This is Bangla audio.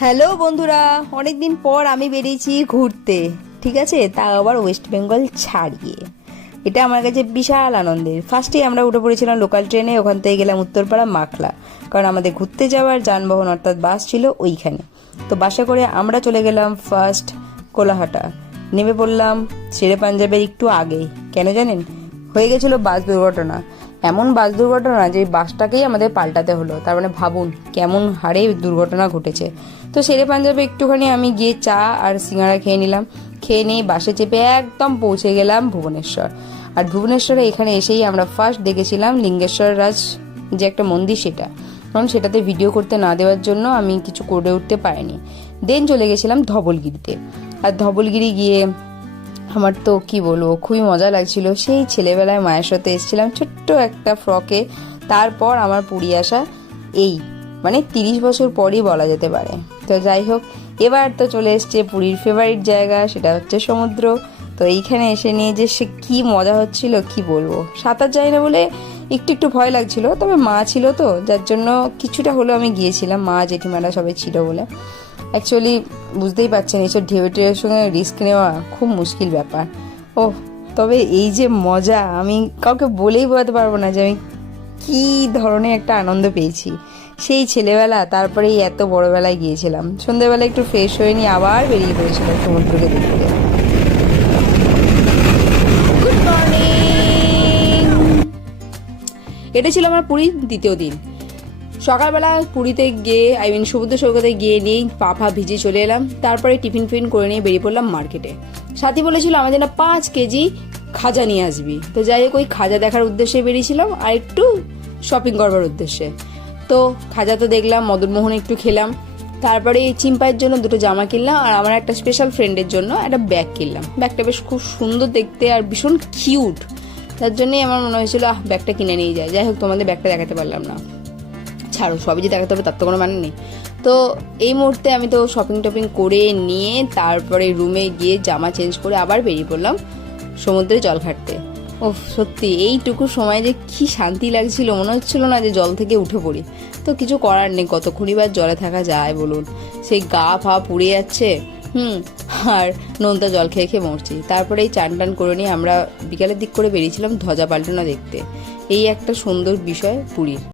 হ্যালো বন্ধুরা, অনেকদিন পর আমি বেরিয়েছি ঘুরতে। ঠিক আছে? তা আবার ওয়েস্ট বেঙ্গল ছাড়িয়ে। এটা আমার কাছে বিশাল আনন্দের। ফার্স্টে আমরা উঠে পড়েছিলাম লোকাল ট্রেনে ওখান থেকে গেলাম উত্তরপাড়া মাখলা। কারণ আমাদের ঘুরতে যাওয়ার যানবাহন অর্থাৎ বাস ছিল ওইখানে। তো বাসে করে আমরা চলে গেলাম ফার্স্ট কোলাহাটা। নেমে পড়লাম শেরে পাঞ্জাবের একটু আগেই কেন জানেন? হয়ে গেছিল বাস দুর্ঘটনা। এমন বাস দুর্ঘটনা যে বাসটাকেই আমাদের পাল্টাতে হলো। তার মানে ভাবুন কেমন হারে দুর্ঘটনা ঘটেছে। তো সেরে পাঞ্জাবে একটুখানি আমি গিয়ে চা আর সিঙ্গারা খেয়ে নিলাম। খেয়ে নিয়ে বাসে চেপে একদম পৌঁছে গেলাম ভুবনেশ্বর। আর ভুবনেশ্বরে এখানে এসেই আমরা ফার্স্ট দেখেছিলাম লিঙ্গেশ্বর রাজ যে একটা মন্দির সেটা। কারণ সেটাতে ভিডিও করতে না দেওয়ার জন্য আমি কিছু করে উঠতে পারিনি। দেন চলে গেছিলাম ধবলগিরিতে। আর ধবলগিরি গিয়ে আমার তো কি বলব, খুবই মজা লাগছিল। সেই ছেলেবেলায় মায়ের সাথে এসেছিলাম ছোট্ট একটা ফ্রকে। তারপর আমার পুরী আসা এই মানে তিরিশ বছর পরই বলা যেতে পারে। তো যাই হোক, এবার তো চলে এসছে পুরীর ফেভারিট জায়গা, সেটা হচ্ছে সমুদ্র। তো এইখানে এসে নিয়ে যে সে কী মজা হচ্ছিল, কি বলব? সাঁতার যাই না বলে একটু একটু ভয় লাগছিল, তবে মা ছিল তো, যার জন্য কিছুটা হলেও আমি গিয়েছিলাম। মা জেঠিমারা সবাই ছিল বলে। অ্যাকচুয়ালি বুঝতেই পারছেন এইসব ঢেউ সঙ্গে রিস্ক নেওয়া খুব মুশকিল ব্যাপার। ও তবে এই যে মজা আমি কাউকে বলেই বোঝাতে পারব না যে আমি কী ধরনের একটা আনন্দ পেয়েছি। সেই ছেলেবেলা তারপরে এই এত বড়বেলায় গিয়েছিলাম। সন্ধ্যেবেলা একটু ফ্রেশ হয়ে নিয়ে আবার বেরিয়ে পড়েছিলাম সমুদ্রকে দেখতে। এটা ছিল আমার পুরীর দ্বিতীয় দিন। সকালবেলা পুরীতে গিয়ে আই মিন সমুদ্র সৈকতে গিয়ে নিয়েই পা ফা ভিজে চলে এলাম। তারপরে টিফিন ফিন করে নিয়ে বেরিয়ে পড়লাম মার্কেটে। সাথী বলেছিল, আমাদের না পাঁচ কেজি খাজা নিয়ে আসবি। তো যাই হোক, ওই খাজা দেখার উদ্দেশ্যে বেরিয়েছিলাম আর একটু শপিং করবার উদ্দেশ্যে। তো খাজা তো দেখলাম, মদনমোহন একটু খেলাম। তারপরে এই চিম্পাইয়ের জন্য দুটো জামা কিনলাম আর আমার একটা স্পেশাল ফ্রেন্ডের জন্য একটা ব্যাগ কিনলাম। ব্যাগটা বেশ খুব সুন্দর দেখতে আর ভীষণ কিউট তার জন্যই আমার মনে হয়েছিল ব্যাগটা কিনে নিয়ে যায় যাই হোক, তোমাদের ব্যাগটা দেখাতে পারলাম না। ছাড়ো, সবই যে দেখাতে হবে তার তো কোনো মানে নেই। তো এই মুহূর্তে আমি তো শপিং টপিং করে নিয়ে তারপরে রুমে গিয়ে জামা চেঞ্জ করে আবার বেরিয়ে পড়লাম সমুদ্রে জল ঘাটতে। ও সত্যি, এইটুকু সময় যে কি শান্তি লাগছিল, মনে হচ্ছিল না যে জল থেকে উঠে পড়ি। তো কিছু করার নেই, কতক্ষণই বা জলে থাকা যায় বলুন। সেই গা ফা পুড়ে যাচ্ছে, হুম, আর নোনতা জল খেয়ে খেয়ে মরছি। তারপরে এই চান টান করে নিয়ে আমরা বিকালের দিক করে বেরিয়েছিলাম ধ্বজা পাল্টানো দেখতে। এই একটা সুন্দর বিষয় পুরীর।